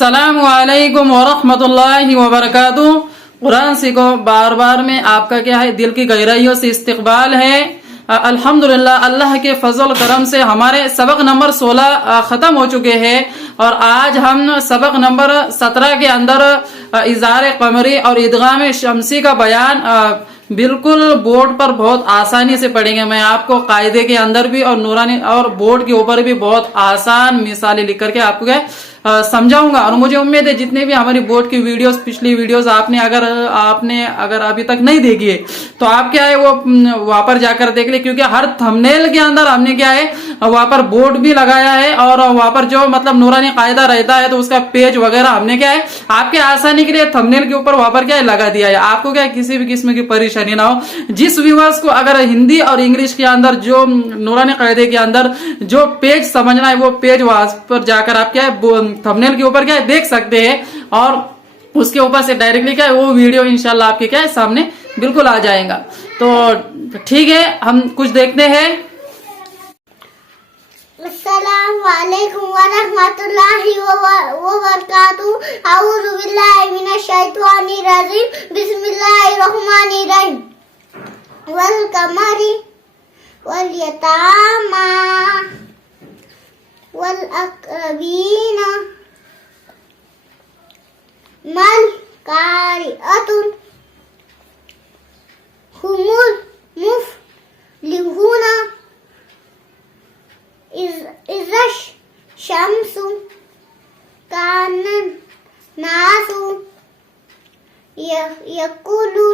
अस्सलामु अलैकुम वरहमतुल्लाहि वबरकातुहू। कुरान सीखो बार बार में आपका क्या है, दिल की गहराइयों से इस्तकबाल है। अल्हम्दुलिल्लाह, अल्लाह के फजल करम से हमारे सबक नंबर 16 ख़त्म हो चुके हैं और आज हम सबक नंबर 17 के अंदर इज़ार कमरी और इदगाम शमसी का बयान बिल्कुल बोर्ड पर बहुत आसानी से पढ़ेंगे। मैं आपको कायदे के अंदर भी और नूरानी और बोर्ड के ऊपर भी बहुत आसान मिसालें लिख करके आपको क्या समझाऊंगा। और मुझे उम्मीद है जितने भी हमारी बोर्ड की वीडियोस, पिछली वीडियोस आपने अगर अभी तक नहीं देखी है तो आप क्या है वो वहां पर जाकर देख ले, क्योंकि हर थंबनेल के अंदर हमने क्या है वहां पर बोर्ड भी लगाया है और वहां पर जो मतलब नूरानी कायदा रहता है तो उसका पेज वगैरह हमने क्या है आपके आसानी के लिए थंबनेल के ऊपर वहां पर क्या है लगा दिया है। आपको क्या है किसी भी किस्म की परेशानी ना हो। जिस व्यूअर्स को अगर हिंदी और इंग्लिश के अंदर जो नूरानी कायदे के अंदर जो पेज समझना है वो पेज वहां पर जाकर आप क्या है थंबनेल के ऊपर क्या है देख सकते हैं और उसके ऊपर से डायरेक्टली क्या है वो वीडियो इंशाल्लाह आपके क्या है सामने बिल्कुल आ जाएगा। तो ठीक है, हम कुछ देखते हैं। अस्सलाम वालेकुम वरहमतुल्लाहि वबरकातुहू। अऊज़ु बिल्लाहि मिनश शैतानिर रजीम। बिस्मिल्लाहिर रहमानिर रहीम। वल कमरी वल यतामा वल अक़रबीना मल कारिअतुन हुमुल मुफ़लिहूना इज़श शम्सु कानन नासु यकुलु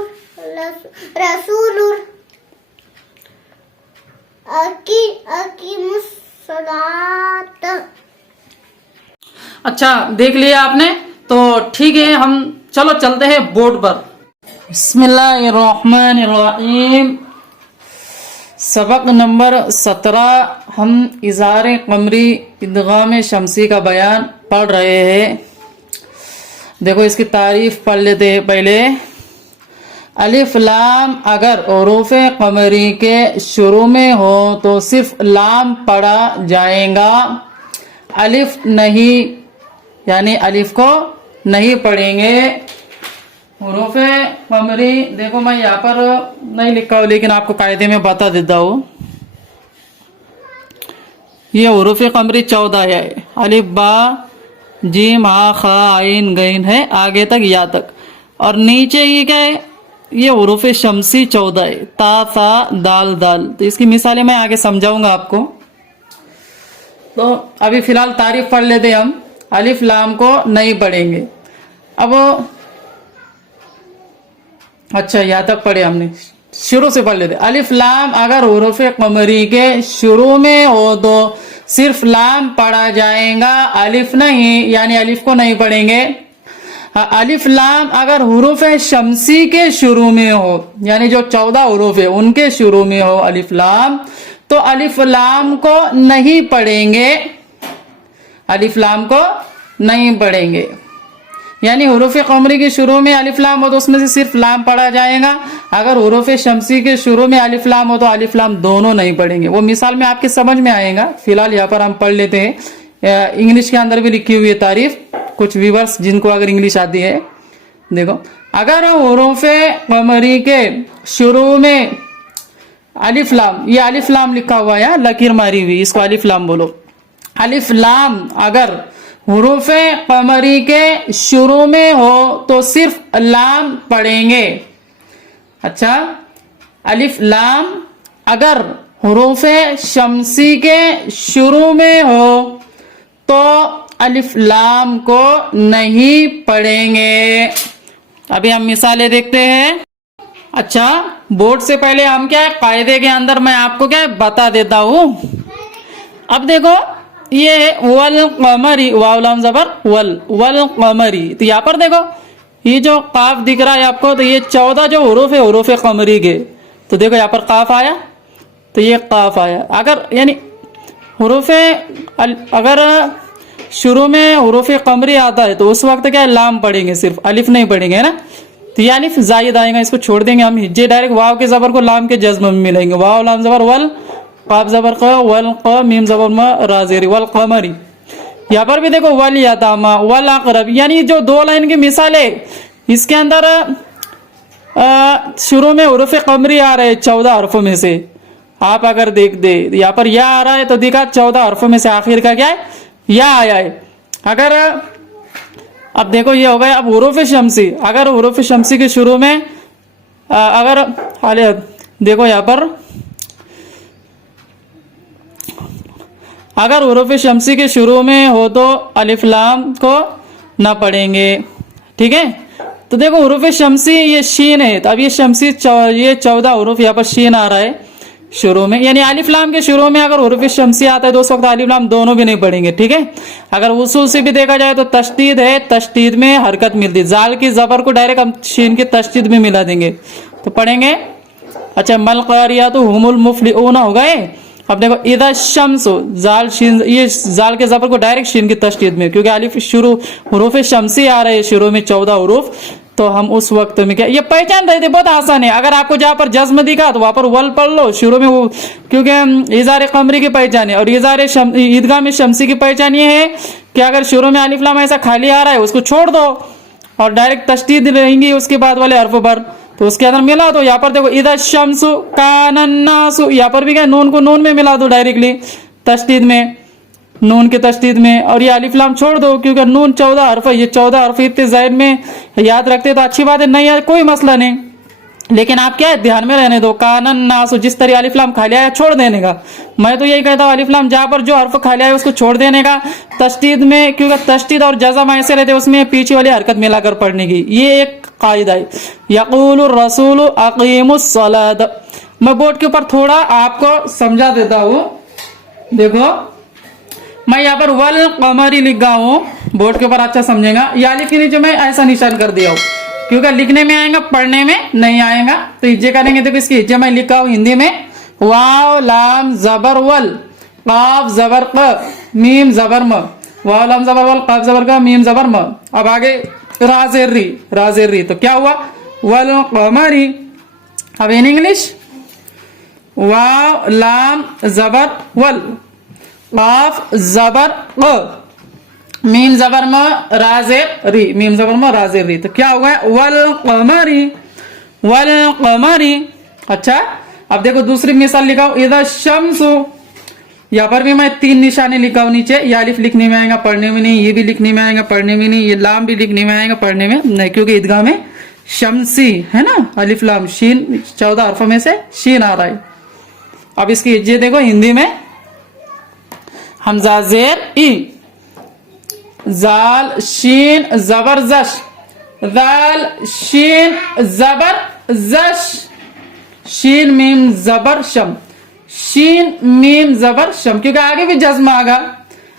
रसूलुर अकीमुस सलात। अच्छा, देख लिया आपने, तो ठीक है, हम चलो चलते हैं बोर्ड पर। बिस्मिल्लाहिर्रहमानिर्रहीम। सबक नंबर 17 हम इज़ार कमरी इदगाम शमसी का बयान पढ़ रहे हैं। देखो इसकी तारीफ पढ़ लेते हैं पहले। अलिफ लाम अगर हुरूफ कमरी के शुरू में हो तो सिर्फ लाम पढ़ा जाएगा, अलिफ नहीं, यानी अलिफ को नहीं पढ़ेंगे। हुरूफ कमरी देखो मैं यहाँ पर नहीं लिखा हूँ लेकिन आपको कायदे में बता देता हूँ। ये हुरूफ कमरी 14 है। अलिफ बा जीम हा खा आइन गैन है आगे तक या तक, और नीचे ये क्या है ये हुरूफ शमसी 14 है। ता सा दाल दाल। तो इसकी मिसालें मैं आगे समझाऊंगा आपको। तो अभी फिलहाल तारीफ पढ़ लेते हम। अलिफ लाम को नहीं पढ़ेंगे। अब अच्छा यहाँ तक पढ़े हमने, शुरू से पढ़ लेते। अलिफ लाम अगर हुरूफ कमरी के शुरू में हो तो सिर्फ लाम पढ़ा जाएगा, अलिफ नहीं, यानी अलिफ को नहीं पढ़ेंगे। अलिफ लाम अगर हुरूफ शमसी के शुरू में हो, यानी जो 14 हुरूफ है उनके शुरू में हो अलिफ लाम, तो अलिफ लाम को नहीं पढ़ेंगे, अलिफ लाम को नहीं पढ़ेंगे। यानी हुरूफ कमरी के शुरू में अलिफ लाम हो तो उसमें से सिर्फ लाम पढ़ा जाएगा। अगर हुरूफ शमसी के शुरू में अलिफ लाम हो तो अलिफ लाम दोनों नहीं पढ़ेंगे। वो मिसाल में आपके समझ में आएगा। फिलहाल यहाँ पर हम पढ़ लेते हैं। इंग्लिश के अंदर भी लिखी हुई है तारीफ, कुछ व्यूअर्स जिनको अगर इंग्लिश आती है। देखो, अगर हुरूफ कमरी के शुरू में अलिफ लाम, ये अलिफ लाम लिखा हुआ है, लकीर मारी हुई, इसको अलिफ लाम बोलो। अलिफ लाम अगर हुरूफ कमरी के शुरू में हो तो सिर्फ लाम पढ़ेंगे। अच्छा, अलिफ लाम अगर हुरूफ शमसी के शुरू में हो तो अलिफ लाम को नहीं पढ़ेंगे। अभी हम मिसालें देखते हैं। अच्छा, बोर्ड से पहले हम क्या है कायदे के अंदर मैं आपको क्या बता देता हूं। अब देखो ये वल कमरी, वाव लाम जबर वल, वल कमरी। तो यहाँ पर देखो ये जो काफ दिख रहा है आपको, तो ये 14 जो हुरूफ है हुरूफ कमरी के, तो देखो यहाँ पर काफ आया तो ये काफ आया। अगर यानी हुरूफ अगर शुरू में हुरूफ कमरी आता है तो उस वक्त क्या है लाम पढ़ेंगे, सिर्फ अलिफ नहीं पढ़ेंगे, है ना। तो ये अलिफ जायद आएगा, इसको छोड़ देंगे हम। हिज्जे डायरेक्ट वाव के जबर को लाम के जज्म में मिलेंगे। वाव लाम जबर वल, काफ जबर क, वल क, मीम जबर म, रा जेर, वल कमरी। यहाँ पर भी देखो वल यतामा वल अकरब, यानी जो दो लाइन की मिसाल है इसके अंदर शुरू में हुरूफ कमरी आ रहे 14 हरफों में से। आप अगर देख दे यहाँ पर या आ रहा है तो देखा 14 हरफों में से आखिर का क्या है या आया है। अगर अब देखो ये हो गया। अब हुरूफ शमसी, अगर हुरूफ शमसी के शुरू में अगर देखो यहाँ पर अगर हुरूफ शमसी के शुरू में हो तो अलिफ लाम को ना पढ़ेंगे, ठीक है। तो देखो हुरूफ शमसी ये शीन है, तो अब ये शमसी ये 14 हुरूफ यहाँ पर शीन आ रहा है शुरू में, यानी अलिफ लाम के शुरू में अगर हुरूफ शमसी आता है तो उस वक्त अलिफ लाम दोनों भी नहीं पढ़ेंगे, ठीक है। अगर उसूल से भी देखा जाए तो तशदीद है, तशदीद में हरकत मिलती है, जाल की जबर को डायरेक्ट हम शीन की तशदीद में मिला देंगे तो पढ़ेंगे। अच्छा मल क़ारियातु हुमुल मुफ़लिऊना हो गए। अब देखो इदा शम्सु जाल शीन, ये जाल के जबर को डायरेक्ट शीन की तशदीद में, क्योंकि अलिफ शुरू हुरूफ शमसी आ रहे हैं शुरू में 14 हुरूफ, तो हम उस वक्त में क्या ये पहचान रहे थे। बहुत आसान है। अगर आपको जहां पर जज्म दिखा तो वहां पर वल पढ़ लो शुरू में वो, क्योंकि इज़ार कमरी की पहचान है और इज़ार ईदगाह में शमसी की पहचान ये है कि अगर शुरू में अलिफ लाम ऐसा खाली आ रहा है उसको छोड़ दो और डायरेक्ट तशदीद रहेंगी उसके बाद वाले हरफ पर, तो उसके अंदर मिला दो। यहाँ पर देखो इदा शम्सु कानन्नासु, यहाँ पर भी क्या नून को नून में मिला दो डायरेक्टली तशदीद में, नून के तशदीद में, और ये अलिफ लाम छोड़ दो क्योंकि नून 14 हरफ है। ये 14 हरफ इतने ज़हन में याद रखते तो अच्छी बात है, नहीं है कोई मसला नहीं, लेकिन आप क्या है ध्यान में रहने दो। कानन्नासु जिस तरह अलिफ लाम खाली आया छोड़ देने का, मैं तो यही कहता हूँ अलिफ लाम जहाँ पर जो हरफ खाली आया उसको छोड़ देने का। तशदीद में क्योंकि तशदीद और जज़म ऐसे रहते उसमें पीछे वाली हरकत मिलाकर पढ़ने की, ये एक कायदा है। यक़ूलुर रसूलु अक़ीमुस सलात, मैं बोर्ड के ऊपर थोड़ा आपको समझा देता हूँ। देखो मैं यहाँ पर वल कमरी लिख गया हूँ, बोर्ड के ऊपर अच्छा समझेगा। या अलिफ के नीचे मैं ऐसा निशान कर दिया हूँ क्योंकि लिखने में आएगा पढ़ने में नहीं आएगा, तो हिज्जे करेंगे। देखो इसकी हिज्जे मैं लिखा हूँ हिंदी में, वाव लाम जबर वल, काफ जबर क, मीम जबर म, वाव लाम जबर वल, काफ जबर क, मीम जबर म। अब आगे राजेरी, राजेरी, तो क्या हुआ वल कमरी। अब इन इंग्लिश वाव लाम जबर वल, काफ जबर क, मीम जबर म, राजेर री, मीम जबर म, राजेर री, तो क्या हो गया वल कमरी, वल कमरी। अच्छा अब देखो दूसरी मिसाल लिखा हूं इदा शम्सु, यहाँ पर भी मैं 3 निशाने लिखा हूं नीचे। ये अलिफ लिखने में आएगा पढ़ने में नहीं, ये भी लिखने में आएगा पढ़ने में नहीं, ये लाम भी लिखने में आएगा पढ़ने में नहीं, क्योंकि ईदगाह में शम्सी है ना, अलिफ लाम शीन 14 हरफों में से शीन आ रहा है। अब इसकी ये देखो हिंदी में हमजा जेर ई, जाल शीन जबरजश, जाल शीन जबरजश, शीन मीम जबर शम, शीन मीम जबर शम, क्योंकि आगे भी जज्म आगा।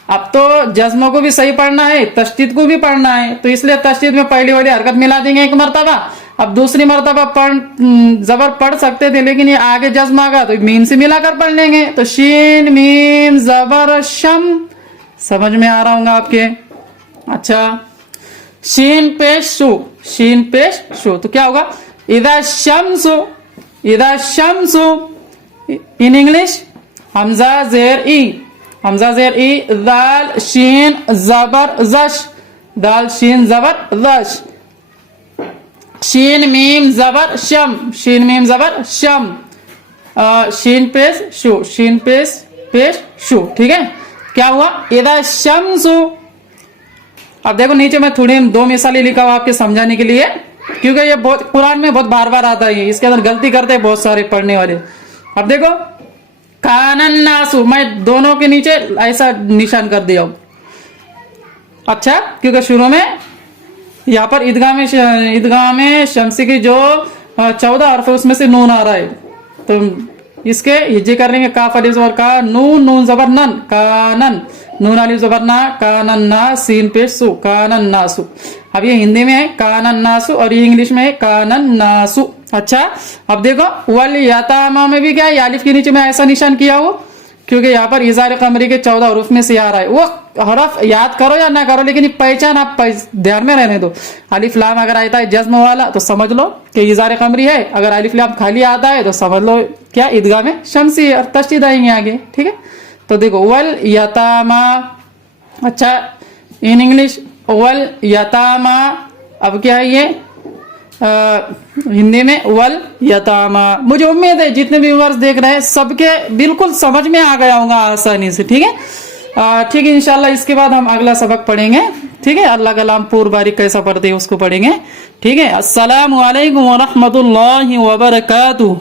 अब तो जज्मों को भी सही पढ़ना है, तशदीद को भी पढ़ना है, तो इसलिए तशदीद में पहली वाली हरकत मिला देंगे एक मरतबा। अब दूसरी मरतबा जबर पढ़ सकते थे लेकिन ये आगे जज्म आगा तो मीम से मिलाकर पढ़ लेंगे, तो शीन मीम जबर शम। समझ में आ रहा होगा आपके। अच्छा शीन पेश शु, शीन पेश शु, तो क्या होगा इदा शम्सु, इदा शम्सु। इन इंग्लिश हमजा जेर ई, हमजा जेर ई, दाल शीन जबर जश, दाल शीन जबर जश, शीन मीम जबर शम, शीन मीम जबर शम, शीन पेश शु, शीन पेश शु, ठीक है। क्या हुआ इदा शम्सु। अब देखो नीचे मैं थोड़ी 2 मिसालें लिखा हुआ आपके समझाने के लिए, क्योंकि ये बहुत कुरान में बहुत बार बार आता है, इसके अंदर गलती करते हैं बहुत सारे पढ़ने वाले। अब देखो कानन्नासु, मैं दोनों के नीचे ऐसा निशान कर दिया हूं। अच्छा क्योंकि शुरू में यहाँ पर ईदगाह में शमसी की जो 14 हरफ है उसमें से नून आ रहा है, तो इसके हिज्जे कर लेंगे काफ अलिफ जबर का, नून नून जबर नन, कानन, नून अलिफ जबर ना, कानन ना, सीन पेश सु, कानन नासु। अब ये हिंदी में है कानन नासु और ये इंग्लिश में है कानन नासु। अच्छा अब देखो वल यतामा में भी क्या है, अलिफ के नीचे में ऐसा निशान किया हो क्योंकि यहाँ पर इज़ार कमरी के 14 हुरूफ में से आ रहा है। वो हरफ याद करो या ना करो लेकिन पहचान आप ध्यान में रहने दो। अलिफ लाम अगर आता है जज्म वाला तो समझ लो कि इज़ार कमरी है, अगर अलिफ लाम खाली आता है तो समझ लो क्या ईदगाह में शमसी और तशदीद आएंगे आगे, ठीक है। तो देखो वल यतामा, अच्छा, इन इंग्लिश वल यतामा, अब क्या है ये हिंदी में वल यतामा। मुझे उम्मीद है जितने भी व्यूअर्स देख रहे हैं सबके बिल्कुल समझ में आ गया होगा आसानी से। ठीक है, ठीक है, इंशाल्लाह इसके बाद हम अगला सबक पढ़ेंगे। ठीक है, अल्लाह कलाम पूर्व बारीक कैसा पढ़ते हैं उसको पढ़ेंगे। ठीक है, अस्सलामु अलैकुम व रहमतुल्लाहि व बरकातुहू।